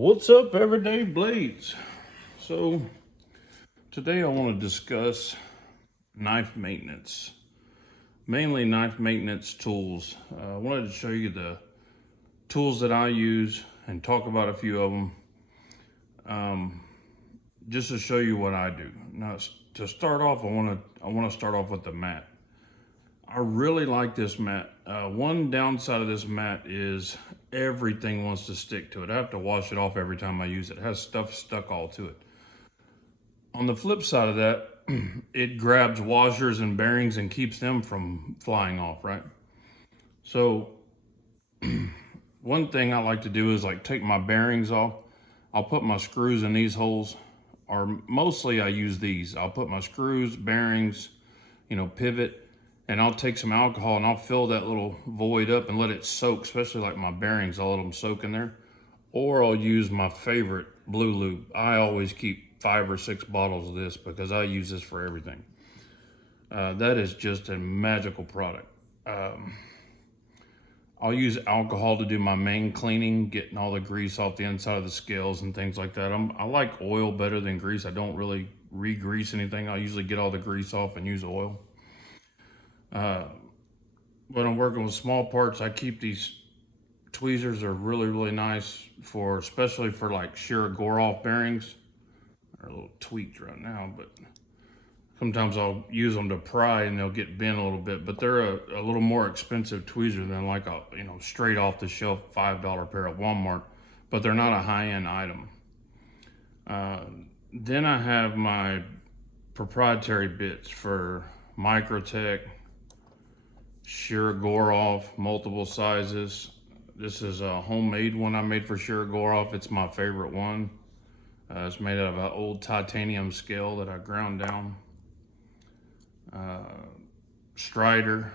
What's up, everyday blades? So today I want to discuss knife maintenance, mainly knife maintenance tools. I wanted to show you the tools that I use and talk about a few of them, just to show you what I do. Now, to start off, I want to start off with the mat. I really like this mat. One downside of this mat is everything wants to stick to it. I have to wash it off every time I use it. It has stuff stuck all to it. On the flip side of that, it grabs washers and bearings and keeps them from flying off, right? So one thing I like to do is like take my bearings off. I'll put my screws in these holes, or mostly I use these. I'll put my screws, bearings, pivot, and I'll take some alcohol and I'll fill that little void up and let it soak, especially like my bearings, I'll let them soak in there. Or I'll use my favorite blue lube. I always keep 5 or 6 bottles of this because I use this for everything. That is just a magical product. I'll use alcohol to do my main cleaning, getting all the grease off the inside of the scales and things like that. I like oil better than grease. I don't really re-grease anything. I usually get all the grease off and use oil. When I'm working with small parts, I keep these tweezers. Are really nice for, especially for like shear gore off bearings. They're a little tweaked right now, but sometimes I'll use them to pry and they'll get bent a little bit, but they're a little more expensive tweezer than like a, straight off the shelf $5 pair at Walmart, but they're not a high-end item. Then I have my proprietary bits for Microtech, shear gore off, multiple sizes. This is a homemade one I made for shear gore off. It's my favorite one. It's made out of an old titanium scale that I ground down. Strider.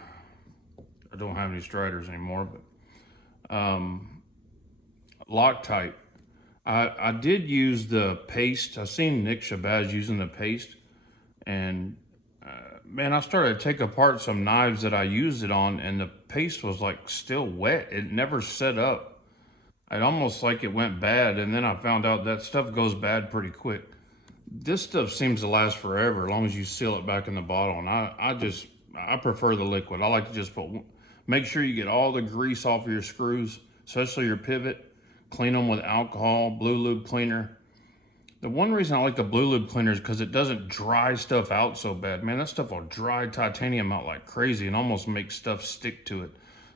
I don't have any Striders anymore, but Loctite. I did use the paste. I seen Nick Shabazz using the paste, and man, I started to take apart some knives that I used it on, and the paste was like still wet. It never set up. It almost like it went bad, and then I found out that stuff goes bad pretty quick. This stuff seems to last forever as long as you seal it back in the bottle, and I prefer the liquid. I like to just make sure you get all the grease off of your screws, especially your pivot. Clean them with alcohol, blue lube cleaner. The one reason I like the blue lube cleaner is because it doesn't dry stuff out so bad. Man, that stuff will dry titanium out like crazy and almost make stuff stick to it.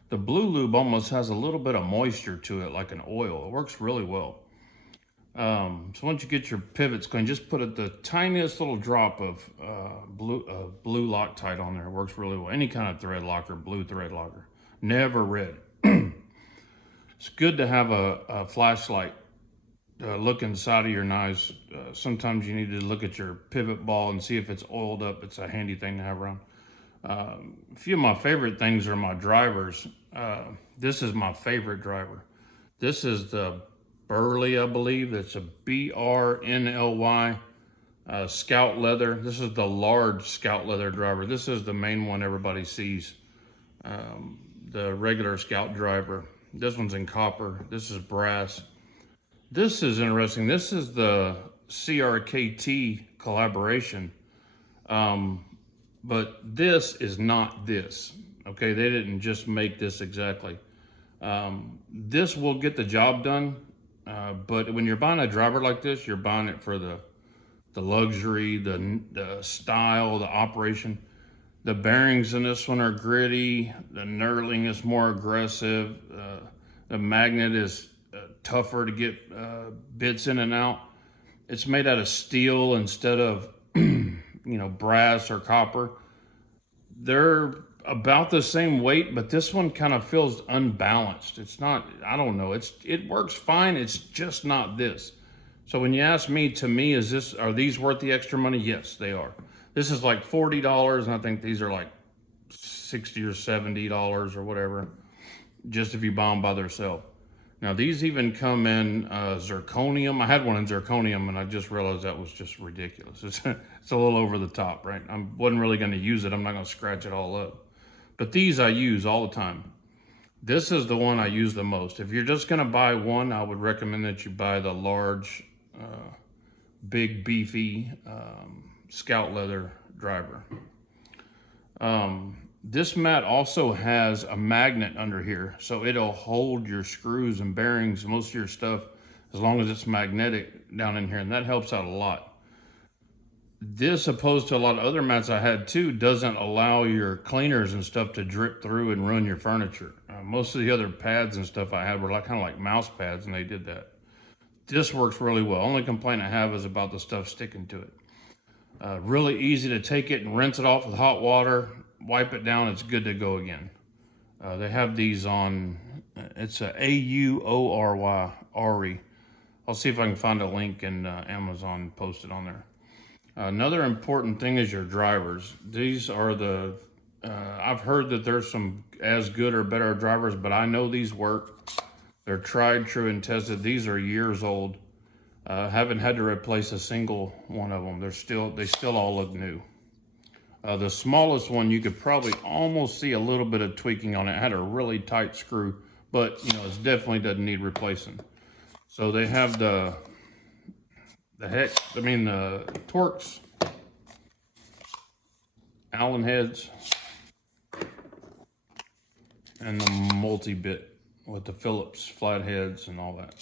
The blue lube almost has a little bit of moisture to it, like an oil. It works really well. So once you get your pivots clean, just put the tiniest little drop of blue Loctite on there. It works really well. Any kind of thread locker, blue thread locker. Never red. It's good to have a flashlight. Look inside of your knives. Sometimes you need to look at your pivot ball and see if it's oiled up. It's a handy thing to have around. A few of my favorite things are my drivers. This is my favorite driver. This is the Burley, I believe. It's a BRNLY Scout Leather. This is the large Scout Leather driver. This is the main one everybody sees. The regular Scout driver. This one's in copper. This is brass. This is interesting. This is the CRKT collaboration. But this is not this. Okay, they didn't just make this exactly. This will get the job done. But when you're buying a driver like this, you're buying it for the luxury, the style, the operation. The bearings in this one are gritty. The knurling is more aggressive. The magnet is tougher to get bits in and out. It's made out of steel instead of brass or copper. They're about the same weight, but this one kind of feels unbalanced. It's not, I don't know. It works fine. It's just not this. So when you ask me, to me, are these worth the extra money? Yes, they are. This is like $40, and I think these are like $60 or $70 or whatever, just if you buy them by themselves. Now these even come in zirconium. I had one in zirconium, and I just realized that was just ridiculous. It's a little over the top, right? I wasn't really going to use it. I'm not going to scratch it all up. But these I use all the time. This is the one I use the most. If you're just gonna buy one, I would recommend that you buy the large, big, beefy Scout leather driver. This mat also has a magnet under here, so it'll hold your screws and bearings, most of your stuff, as long as it's magnetic down in here, and that helps out a lot. This, opposed to a lot of other mats I had too, doesn't allow your cleaners and stuff to drip through and ruin your furniture. Most of the other pads and stuff I had were like kind of like mouse pads, and they did that. This works really well. Only complaint I have is about the stuff sticking to it. Really easy to take it and rinse it off with hot water, wipe it down, it's good to go again. They have these on, it's a AUORY, Ari. I'll see if I can find a link in Amazon and post it on there. Another important thing is your drivers. These are the, I've heard that there's some as good or better drivers, but I know these work. They're tried, true, and tested. These are years old. Haven't had to replace a single one of them. They still all look new. The smallest one, you could probably almost see a little bit of tweaking on it. It had a really tight screw, but you know, it definitely doesn't need replacing. So they have the Torx, Allen heads, and the multi-bit with the Phillips flat heads and all that.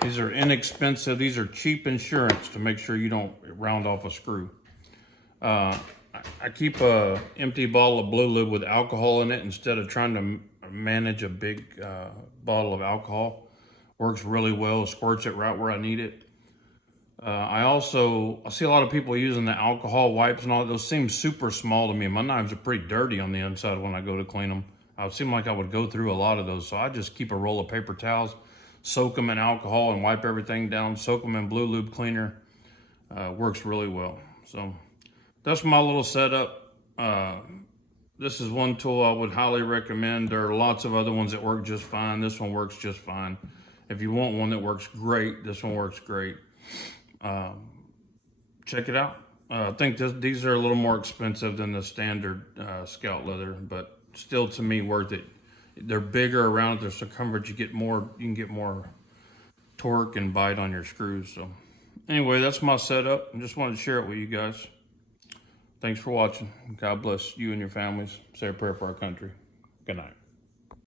These are inexpensive. These are cheap insurance to make sure you don't round off a screw. I keep a empty bottle of Blue Lube with alcohol in it instead of trying to manage a big bottle of alcohol. Works really well, squirts it right where I need it. I see a lot of people using the alcohol wipes and all. Those seem super small to me. My knives are pretty dirty on the inside when I go to clean them. It seemed like I would go through a lot of those, so I just keep a roll of paper towels, soak them in alcohol and wipe everything down, soak them in Blue Lube cleaner. Works really well. So that's my little setup. This is one tool I would highly recommend. There are lots of other ones that work just fine. This one works just fine. If you want one that works great, this one works great. Check it out. I think these are a little more expensive than the standard Scout leather, but still to me worth it. They're bigger around their circumference. You can get more torque and bite on your screws. So anyway, that's my setup. I just wanted to share it with you guys. Thanks for watching. God bless you and your families. Say a prayer for our country. Good night.